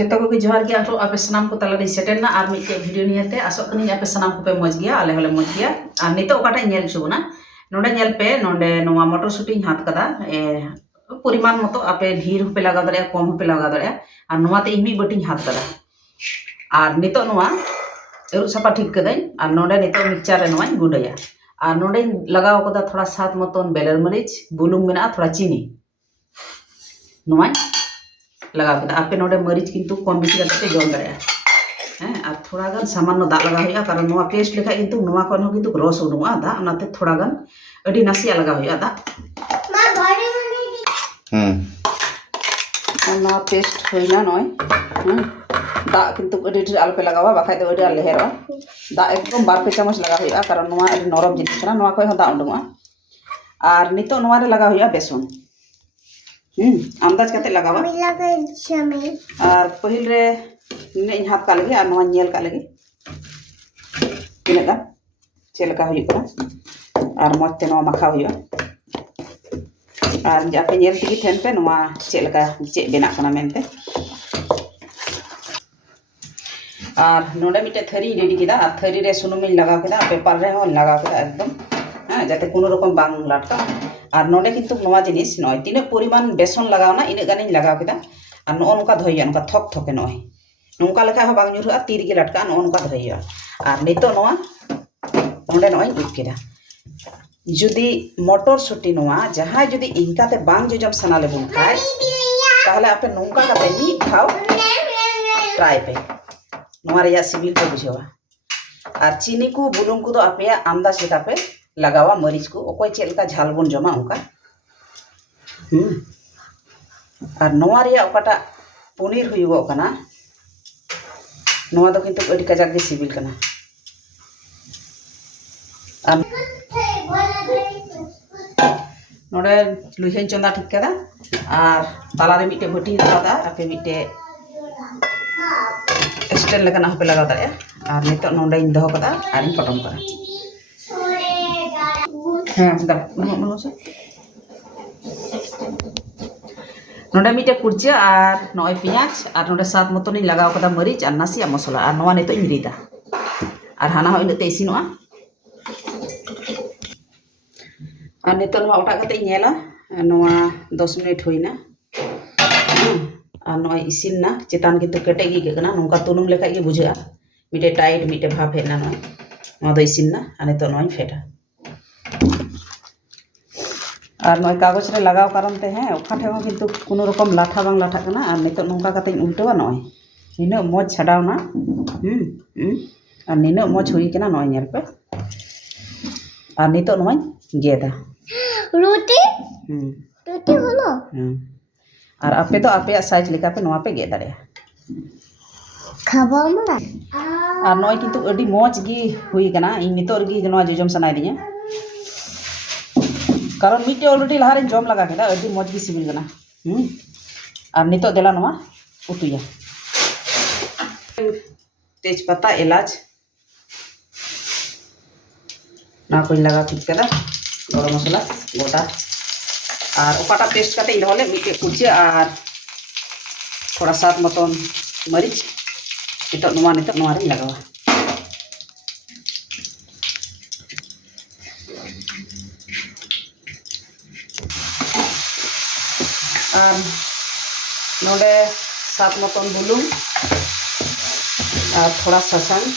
जतो को जोहार गया तो आपे सनाम को तलाडी सेटेना और मिटे वीडियो नियते आसो कनी आपे सनाम को पे मज गया आले हले मज गया और नितो ओकाटा नेल छुबना नोडे नेल पे नोडे नोवा मटर सुटी हाथ कदा परिमाण मतो आपे ढेर पे लगा दरे कम पे लगा दरे और नोवा ते इमी बटी हाथ कदा और नितो नोवा एरु सपा ठीक कदाई और नोडे नितो मिक्सचर रे नोवा गुंडया और नोडे लगाव कदा थोड़ा सात मतन बेलर मरीच बुलुंग मेना थोड़ा चीनी नोवा लगा के आपे नोडे मरीच किंतु कम बेसी करते जम दाड़े हैं और थोड़ा गान सामान्य दाग लगा हुआ कारण नोवा पेस्ट लेखा किंतु नोवा कोन हो किंतु रस उडुआ दा नाते थोड़ा गान अडी नासिया लगा हुआ दा ना पेस्ट होइना नय दा किंतु अडी ढेर आलपे लगावा बाखाय दो अडी लेहेरवा दा एकदम 2 चम्मच लगा हुआ कारण नोवा अडी नरम जिनिस कना नोवा खय हो दा उडुआ और नितो नोवा रे लगा हुआ बेसन अंदाज करते लगावा और पहिल रे ने हाथ का लगे और नवा नेल का लगे तिना चेलका हुई करा और मते नवा मखा हुई और जापे नेल तिगी थेन पे नवा चेलका चे बेना कना मेनते और नोडे मिटे थरी रेडी किदा और थरी रे सुनुम लगाव केदा पेपर रे हो लगाव केदा एकदम हां जाते कोनो रकम बांग लाटका और नोडे किंतु नोवा जिनिस नय तिने परिमाण बेसन लगावना इने गानिन लगाव केदा और नो नोका धोइया नोका थक थके नय नोका लेखा हो बांग जुरुआ तीर गे लटका नो नोका धोइया और नितो नोवा नोडे नय उठ केदा जुदी मटर सुटी नोवा जहां जुदी इनकाते बांग जोजम सना लेबुन खाय ताहले आपे नोका काते मी खाओ ट्राई पे नोवा रेया सिबिल को बुझेवा और चीनी को बुलुंग को दो आपे अंदाज लेका पे लगावा मरीच को ओकोय चेलका झाल बन जमा उनका और नोवा रेया ओकाटा पनीर हुयुगो कना नोवा दो किंतु अडी कजाक गे सिबिल कना और नोडे लुहिन चंदा ठीक कदा और तालारे मिटे भटी दादा आपे मिटे स्टैंड लेकना पे लगा दाया और नितो नोडे इन दहो कदा और इन पटम करा हाँ दा मनो से नोडे मिटे कुर्चा और नय पियाज और नोडे सात मतन इन लगाव कदा मरीच और नासिया मसला और नोवा नितो इन रिदा और हाना हो इनते इसिनोआ और नितो नोवा ओटा कते नेला नोवा 10 मिनट होइना और नोवा इसिनना चेतान किंतु केटे गे कना नोका तुनुम लेखा गे बुझा मिटे टाइट मिटे भाप हेना नोवा दो इसिनना और नितो नोवा फेटा और नय कागज रे लगाव कारण ते हैं ओखाठे हो किंतु कोनो रकम लाठा बांग लाठा कना और नितो नोका कते उल्टवा नय निनो मोज छडावना और निनो मोज हुई कना नय नेल पे और नितो नय गेदा रोटी रोटी हलो और आपे तो आपे साइज लेका पे नवा पे गे दाड़े खाबा हमरा और नय किंतु अडी मोज गी हुई कना इन नितो रगी नवा जोजम सनाय दिया कारण मिटे ऑलरेडी लहारे जम लगा केदा अडी मोज गी सिबिल कना और नितो देला नवा उतुया तेज पत्ता इलाच ना कोई लगा ठीक कदा गरम मसला गोटा और ओकाटा पेस्ट करते इन होले मिटे कुचिया और थोड़ा सात मतन मरीच नितो नवा रे लगावा और नोडे सात मतन बुलुंग और थोड़ा ससंग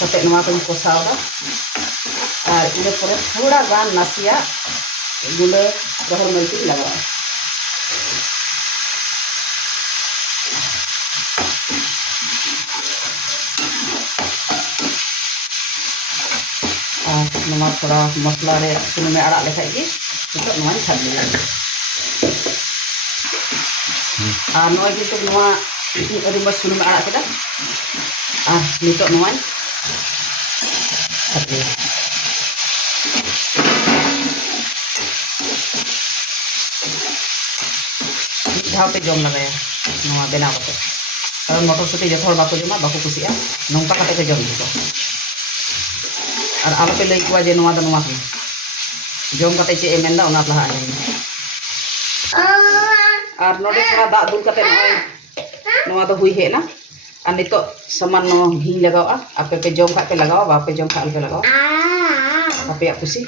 कते नवा को कोसावदा और इन पर थोड़ा गान नासिया गुले रहर मरीच लगावा और नवा थोड़ा मसला रे सुन में आड़ा लेखाय गे तो नवा छाड़ और नवा किंतु नवा अडी मस सुन में आड़ा केदा और नितो नवा छाड़ धाव पे जम लगाया नवा बेना कते कारण मटर सुटी जो हर बाको जमा बाको कुसिया नौका कते के जम दिको और आलोपे लई कुआ जे नवा द नवा जम कते चे मेंदा ओना लहा और नोडे थोड़ा दाग दुल कते नोआ दो हुई है ना और नितो समान नो घी लगावा आपे पे जम खा पे लगावा बापे जम खा पे लगावा आपे या खुशी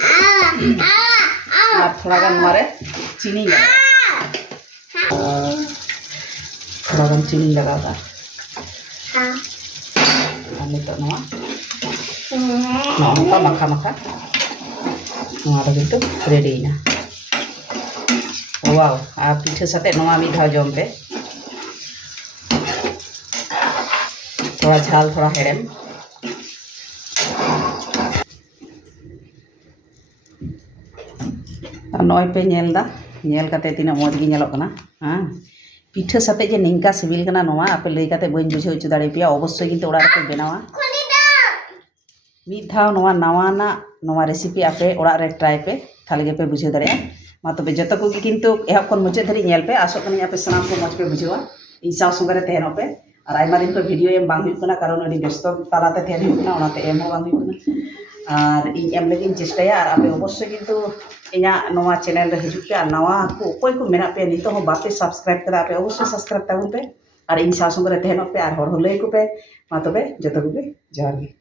और थोड़ा गान मारे चीनी लगावा थोड़ा गान चीनी लगावा और नितो नोआ नोआ मखा मखा नोआ दो किंतु रेडी ना वाव आ पिठे साथे नोआ मी धाव जम पे थोड़ा झाल थोड़ा हेड़ेम नॉय पे नेलदा नेल काते तीना मौज गी नेलोग कना हां पिठे साथे जे निंका सिबिल कना नोआ आपे लई काते बइन बुझे उचु दाड़े पिया अवश्य किंतु ओड़ा रे बनावा मी धाव नोआ नवाना नोआ रेसिपि आपे ओड़ा रे ट्राई पे थाले गे पे बुझे दाड़े मा तबे जतो को किंतु एहब खन मुचे धरी नेल पे आसो कनी आपे सनाम को मौज पे बुझेवा इन साव संगे रे तहनो पे और आयमा दिन को वीडियो एम बांग हुई कारण अभी व्यस्त तालाते तहन हुई एम हो बांग हुई और इन एम लगी चेष्टाया और आपे अवश्य किंतु इना नवा चैनल रे हिजुक पे और नवा को ओकोय को मेना पे नितो हो बापे सब्सक्राइब कदा आपे अवश्य सब्सक्राइब ताबुन पे और इन साव संगे रे तहनो पे और हर हो लई को पे मा तबे जतो को पे जोहार गे।